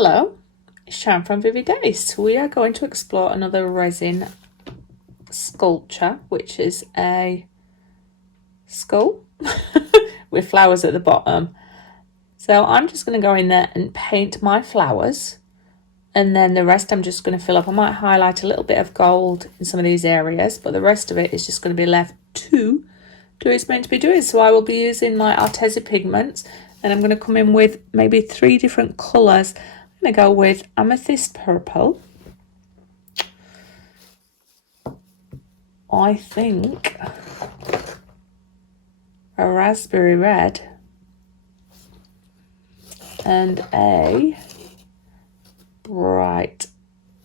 Hello, it's Sharon from Vivid Days. We are going to explore another resin sculpture, which is a skull with flowers at the bottom. So I'm just going to go in there and paint my flowers, and then the rest I'm just going to fill up. I might highlight a little bit of gold in some of these areas, but the rest of it is just going to be left to do what it's meant to be doing. So I will be using my Arteza pigments, and I'm going to come in with maybe 3 different colours. I'm going to go with amethyst purple, I think a raspberry red, and a bright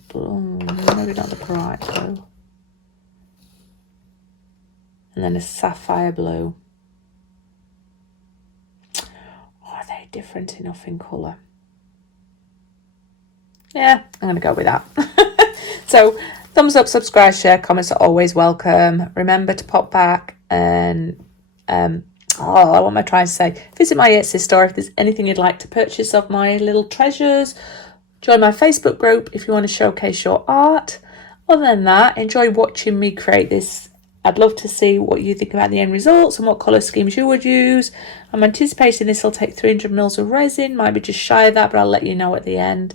blue, maybe not the bright blue, and then a sapphire blue. Are they different enough in colour? Yeah, I'm going to go with that. So, thumbs up, subscribe, share, comments are always welcome. Remember to pop back and, what am I trying to say? Visit my Etsy store if there's anything you'd like to purchase of my little treasures. Join my Facebook group if you want to showcase your art. Other than that, enjoy watching me create this. I'd love to see what you think about the end results and what colour schemes you would use. I'm anticipating this will take 300 mils of resin, might be just shy of that, but I'll let you know at the end.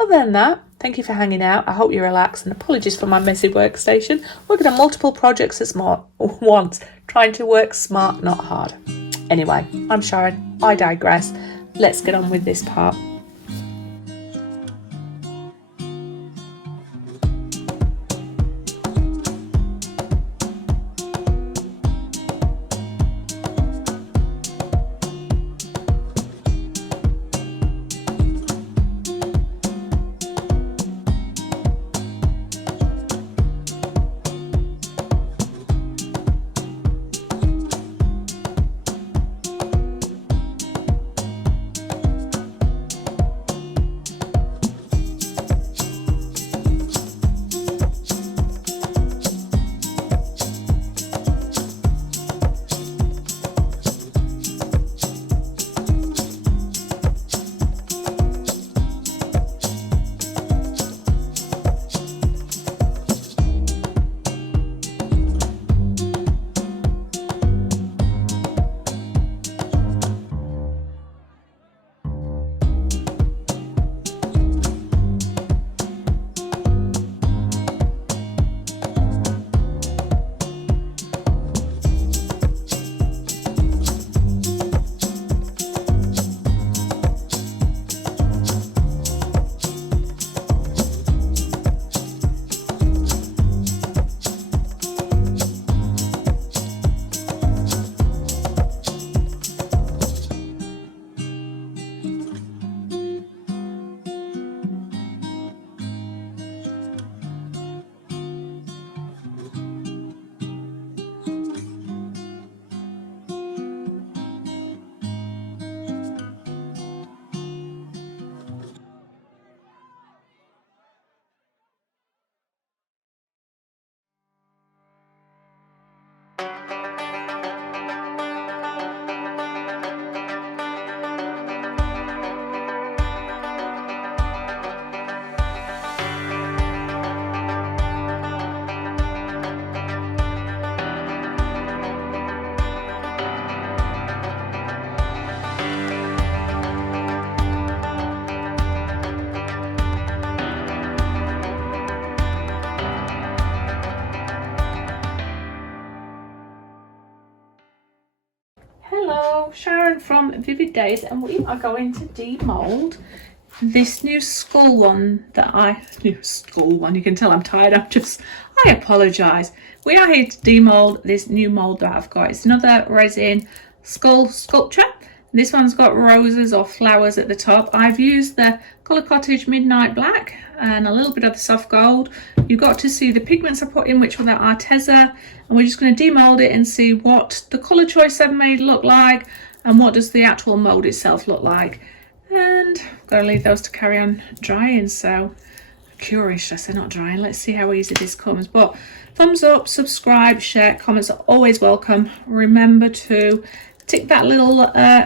Other than that, thank you for hanging out. I hope you relax, and apologies for my messy workstation. Working on multiple projects at once, trying to work smart, not hard. Anyway, I'm Sharon. I digress. Let's get on with this part. Hello, Sharon from Vivid Days, and we are going to demold this new skull one you can tell I'm tired. I apologise. We are here to demold this new mould that I've got. It's another resin skull sculpture. This one's got roses or flowers at the top. I've used the Colour Cottage Midnight Black and a little bit of the soft gold. You got to see the pigments I put in, which were the Arteza, and we're just going to demold it and see what the colour choice I've made look like and what does the actual mould itself look like. And I've got to leave those to carry on drying, so curious, should I say, not drying. Let's see how easy this comes. But thumbs up, subscribe, share, comments are always welcome. Remember to tick that little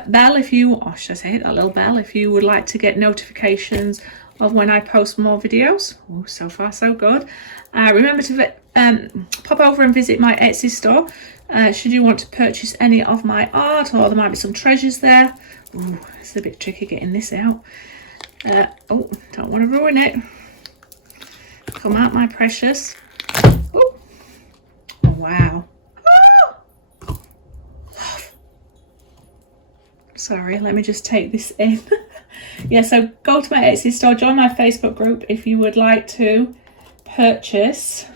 bell if you, or should I say that little bell, if you would like to get notifications of when I post more videos. Oh, so far so good. Remember to pop over and visit my Etsy store should you want to purchase any of my art, or there might be some treasures there. Ooh, it's a bit tricky getting this out. Oh, don't want to ruin it. Come out, my precious. Oh, wow. Oh. Sorry, let me just take this in. Yeah, so go to my Etsy store, join my Facebook group if you would like to purchase.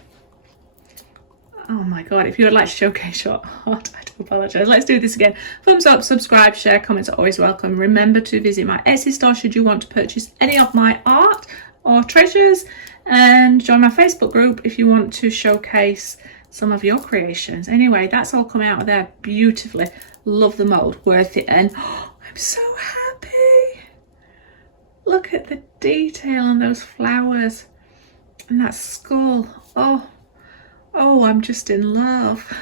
Oh my God, if you would like to showcase your art, I do apologise. Let's do this again. Thumbs up, subscribe, share, comments are always welcome. Remember to visit my Etsy store should you want to purchase any of my art or treasures, and join my Facebook group if you want to showcase some of your creations. Anyway, that's all come out of there beautifully. Love the mould, worth it. And oh, I'm so happy. Look at the detail on those flowers and that skull. Oh, I'm just in love.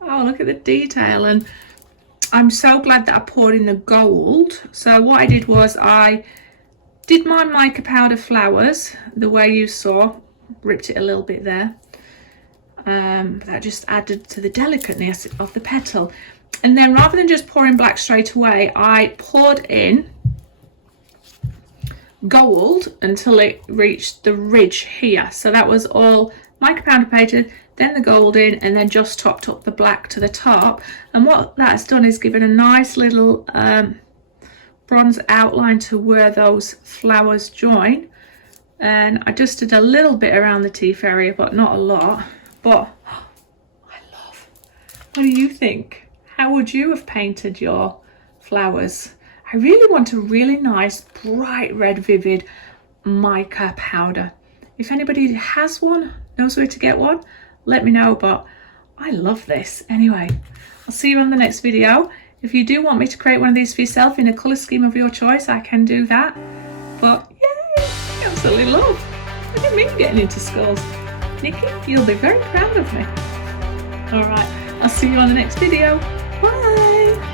Oh, look at the detail. And I'm so glad that I poured in the gold. So what I did was I did my mica powder flowers the way you saw, ripped it a little bit there. That just added to the delicateness of the petal. And then rather than just pouring black straight away, I poured in gold until it reached the ridge here. So that was all mica powder painted, then the gold in, and then just topped up the black to the top. And what that's done is given a nice little bronze outline to where those flowers join. And I just did a little bit around the teeth area, but not a lot. But I love. What do you think? How would you have painted your flowers? I really want a really nice bright red vivid mica powder. If anybody has one, knows where to get one, let me know. But I love this. Anyway, I'll see you on the next video. If you do want me to create one of these for yourself in a colour scheme of your choice, I can do that. But yay, I absolutely love. Look at me getting into skulls. Nikki, you'll be very proud of me. All right, I'll see you on the next video. Bye.